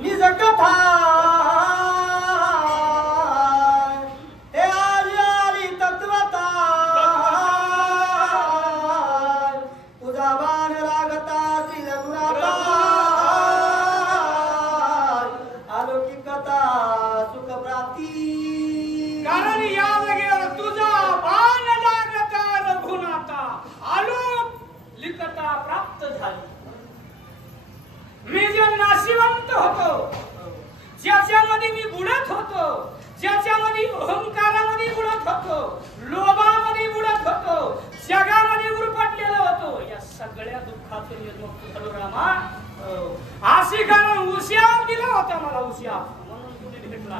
निज कथा हे आर्यारी तत्वता तुझा बाण लागता त्रिजगुणाता अलौकिकता सुख प्राप्ती कारण या जागेवर तुझा बाण लागता रघुनाथा अलौकिकता प्राप्त झाली। मी जे नाशिवंत होतो, ज्याच्यामध्ये मी बुडत होतो, ज्याच्यामध्ये अहंकारामध्ये बुडत होतो, लोभामध्ये बुडत होतो, जगामध्ये उरपटलेलो होतो, या सगळ्या दुःखातून मुक्त झालो रामा। आशिकानं उश्याप दिला होता मला, उश्याप म्हणून तुम्ही भेटला।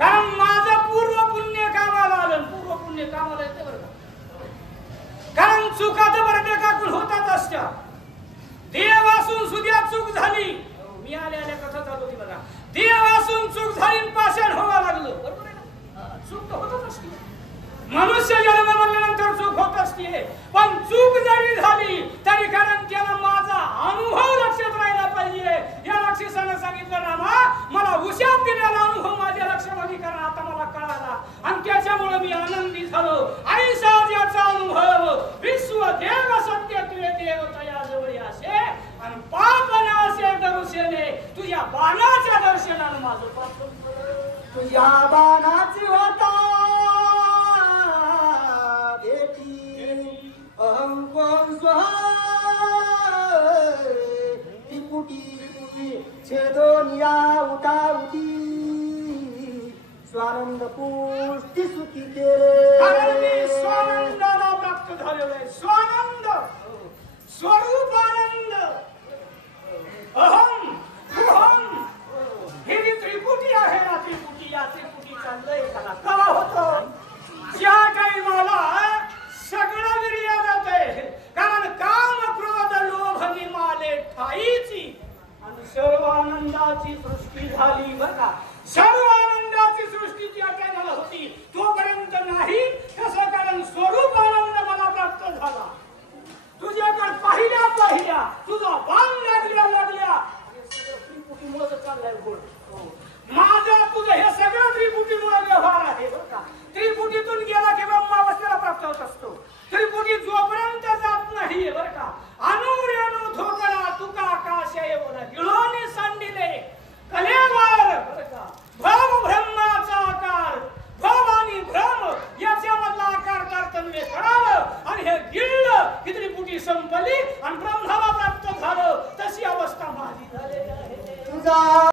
कारण माझं पूर्व पुण्य कामाला आलं, पूर्व पुण्य कामाला येते बरं का। कारण चुका तर प्रत्येकाकडून होतात असत्या। देव असून सुद्धा चूक झाली, मी आल्या कथा चालू होती बघा। देव असून चूक झाली, पाषाण व्हावं लागलं, बरोबर आहे ना? चूक तर होतच असते, मनुष्य जन्म म्हणल्यानंतर चूक होत असते। पण चूक जरी झाली तरी कारण त्याला माझा अनुभव लक्षात राहिला पाहिजे। या राक्षसाने सांगितलं रामा मला उशाप दिलेला अनुभव माझ्या लक्षामध्ये कारण आता मला कळाला आणि त्याच्यामुळे मी आनंदी झालो। ऐसा ज्याचा अनुभव विश्व देव सत्य तुझे देव तया जवळ असे आणि पाप नाशे दर्शने तुझ्या बाणाच्या दर्शनाने माझं पाप तुझ्या बाणाची होता अहं कोण टिपुटी छेदोनिया उठाउटी स्वानंद पुष्टी सुखी केले। स्वानंदाला प्राप्त झालेलं आहे, स्वानंद स्वरूप आनंद। अहम अहम ही जी त्रिपुटी आहे ना, त्रिपुटी या त्रिपुटीचा लय झाला का होतो ज्या काही मला सगळं विर्या जात आहे। कारण काम क्रोध लोभ निमाले ठाईची आणि सर्व आनंदाची सृष्टी झाली बरं का। सर्व आनंदाची सृष्टी ज्या टायमाला होती तोपर्यंत नाही कसं, कारण स्वरूप आनंद मला प्राप्त झाला। तुझ्याकडे पाहिल्या पाहिल्या तुझा बाण लागल्या लागल्या त्रिपुटीमुळे चाललाय गोड। माझं तुझं हे सगळं त्रिपुटीमुळे व्यवहार आहे बरं का। त्रिपुटीतून गेला की ब्रह्मावस्थेला प्राप्त होत असतो। त्रिपुटी जोपर्यंत जात नाही बरं का, अनुरेणू धोकळा तुका आकाशय बोला गिळोनी सांडिले कलेवर बरं का। भव ब्रह्माचा आकार, भव आणि भ्रम याच्यामधला आकार तारतम्य कळालं आणि हे गिळलं की त्रिपुटी संपली आणि ब्रह्माला प्राप्त झालं। तशी अवस्था माझी झालेली आहे। तुझा